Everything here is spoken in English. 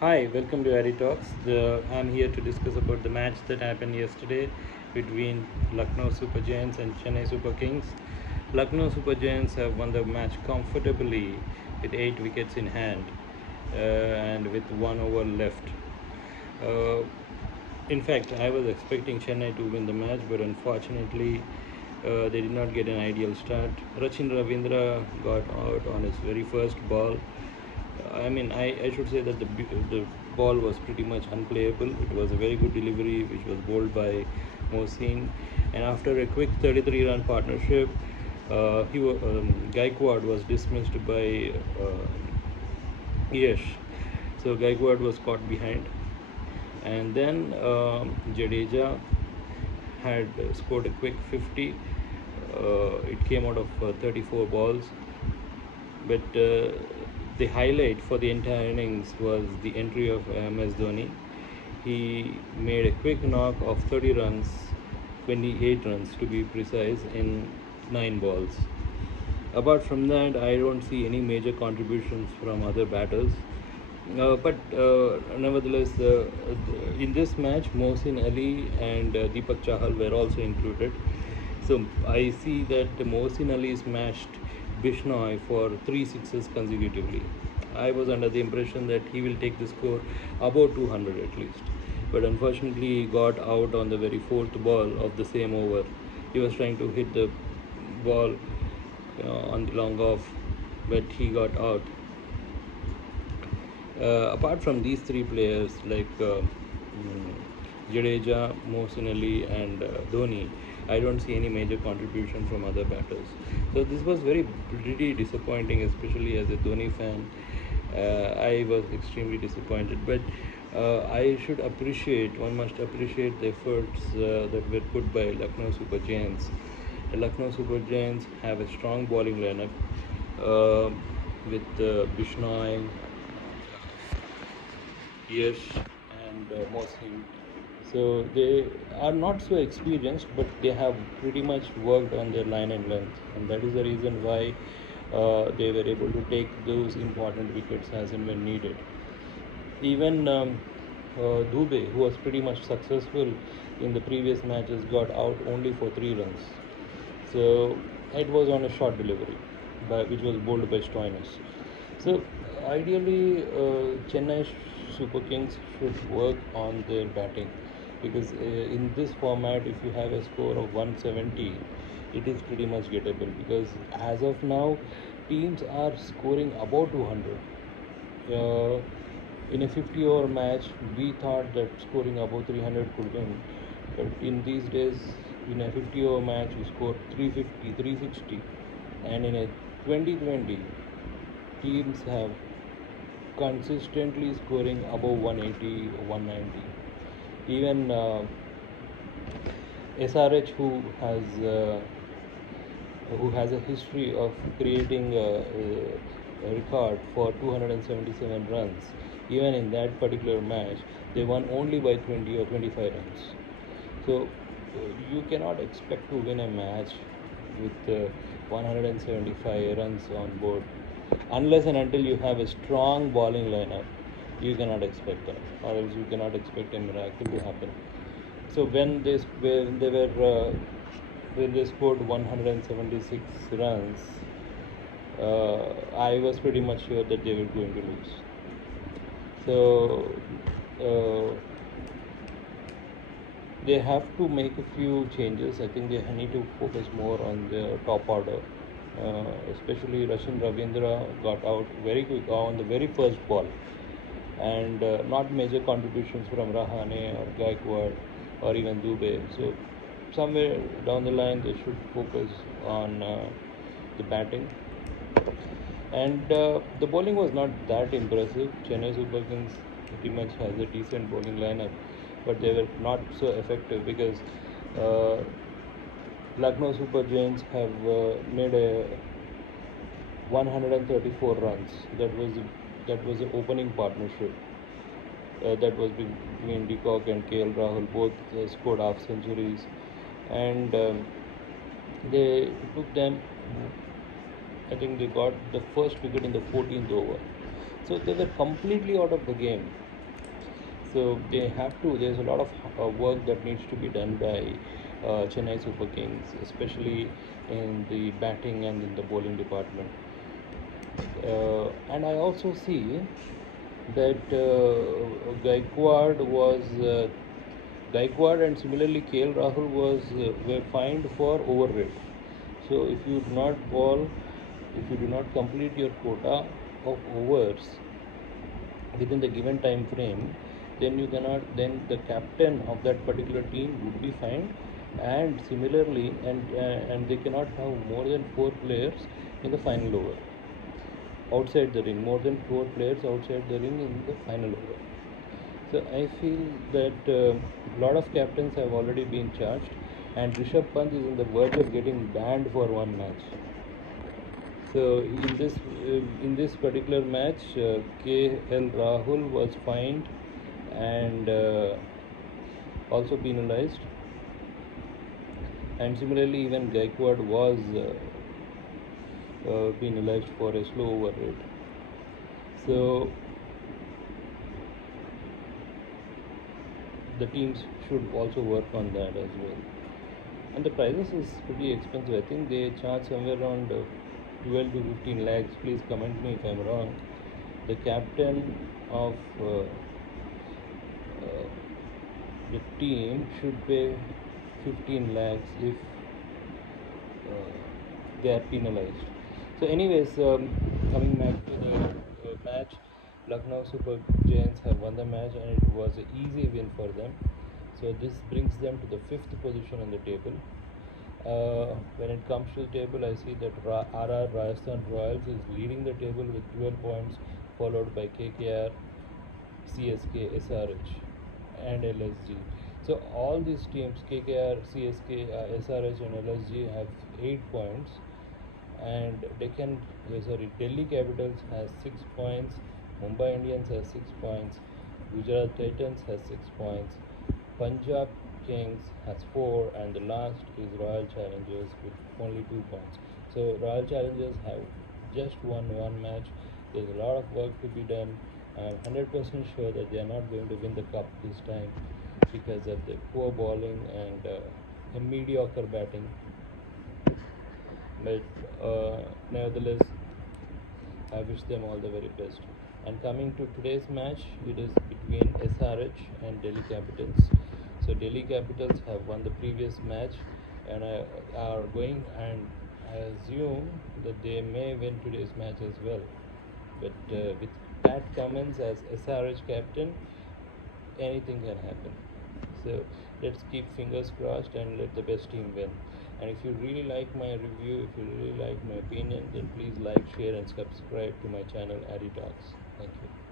Hi, welcome to Ari Talks. I'm here to discuss about the match that happened yesterday between Lucknow Super Giants and Chennai Super Kings. Lucknow Super Giants have won the match comfortably with 8 wickets in hand and with 1 over left. Uh, in fact, I was expecting Chennai to win the match, but unfortunately, they did not get an ideal start. Rachin Ravindra got out on his very first ball. I should say that the ball was pretty much unplayable. It was a very good delivery, which was bowled by Mohsin. And after a quick 33-run partnership, Gaikwad was dismissed by Yash. So Gaikwad was caught behind. And then Jadeja had scored a quick 50. It came out of 34 balls. But the highlight for the entire innings was the entry of MS Dhoni. He made a quick knock of 30 runs, 28 runs to be precise, in 9 balls. Apart from that, I don't see any major contributions from other batters. But nevertheless, in this match, Mohsin Ali and Deepak Chahal were also included. So I see that Mohsin Ali smashed Bishnoi for 3 sixes consecutively. I was under the impression that he will take the score above 200 at least. But unfortunately, he got out on the very fourth ball of the same over. He was trying to hit the ball on the long off, but he got out. Apart from these three players like Jadeja, Mohsin Ali, and Dhoni, I don't see any major contribution from other batters. So this was very pretty disappointing, especially as a Dhoni fan. I was extremely disappointed, but one must appreciate the efforts that were put by Lucknow Super Giants. The Lucknow Super Giants have a strong bowling lineup uh, with Bishnoi, Yash, and Mohsin. So they are not so experienced, but they have pretty much worked on their line and length, and that is the reason why they were able to take those important wickets as and when needed. Even Dubey, who was pretty much successful in the previous matches, got out only for 3 runs. So it was on a short delivery, which was bowled by Stoinis. So ideally, Chennai Super Kings should work on their batting because in this format, if you have a score of 170, it is pretty much gettable. Because as of now, teams are scoring above 200. Uh, in a 50 over match, we thought that scoring above 300 could win. But in these days, in a 50 over match, you score 350, 360. And in a 2020, teams have consistently scoring above 180 or 190. Even SRH, who has a history of creating a record for 277 runs. Even in that particular match, they won only by 20 or 25 runs. So you cannot expect to win a match with 175 runs on board unless and until you have a strong bowling lineup. You cannot expect that, or else you cannot expect a miracle to happen. So when they scored 176 runs, I was pretty much sure that they were going to lose. So uh, they have to make a few changes. I think they need to focus more on the top order. Especially Rachin Ravindra got out very quick on the very first ball, and not major contributions from Rahane or Gaikwad or even Dubey. So somewhere down the line they should focus on the batting. And the bowling was not that impressive. Chennai Super Kings pretty much has a decent bowling lineup, but they were not so effective because uh, Lucknow Super Giants have made a 134 runs. That was the opening partnership. That was between Deacock and KL Rahul. Both scored half centuries, and they took them. I think they got the first wicket in the 14th over. So they were completely out of the game. So they have to. There's a lot of work that needs to be done by Chennai Super Kings, especially in the batting and in the bowling department. And I also see that Gaikwad and similarly KL Rahul were fined for overrate. So if you do not complete your quota of overs within the given time frame, then you cannot. Then the captain of that particular team would be fined, and similarly, and they cannot have more than four players in the final over outside the ring. More than four players outside the ring in the final over. So I feel that a lot of captains have already been charged, and Rishabh Pant is in the verge of getting banned for one match. So in this particular match, KL Rahul was fined and also penalized, and similarly even Gaikwad was penalized for a slow over rate. So the teams should also work on that as well. And the prices is pretty expensive. I think they charge somewhere around 12 to 15 lakhs. Please comment me if I'm wrong. The captain of the team should pay 15 lakhs if they are penalized. So, anyways, coming back to the match, Lucknow Super Giants have won the match, and it was an easy win for them. So, this brings them to the fifth position on the table. When it comes to the table, I see that RR Rajasthan Royals is leading the table with 12 points, followed by KKR, CSK, SRH, and LSG. So all these teams, KKR, CSK, SRH, and LSG, have 8 points, and Delhi Capitals has 6 points, Mumbai Indians has 6 points, Gujarat Titans has 6 points, Punjab Kings has four, and the last is Royal Challengers with only 2 points. So Royal Challengers have just won one match. There's a lot of work to be done. I'm 100% sure that they are not going to win the cup this time because of the poor bowling and a mediocre batting. But nevertheless, I wish them all the very best. And coming to today's match, it is between SRH and Delhi Capitals. So Delhi Capitals have won the previous match and are going, and I assume that they may win today's match as well. But with Pat Cummins as SRH captain, anything can happen. So let's keep fingers crossed and let the best team win. And if you really like my review, if you really like my opinion, then please like, share, and subscribe to my channel, Addy Talks. Thank you.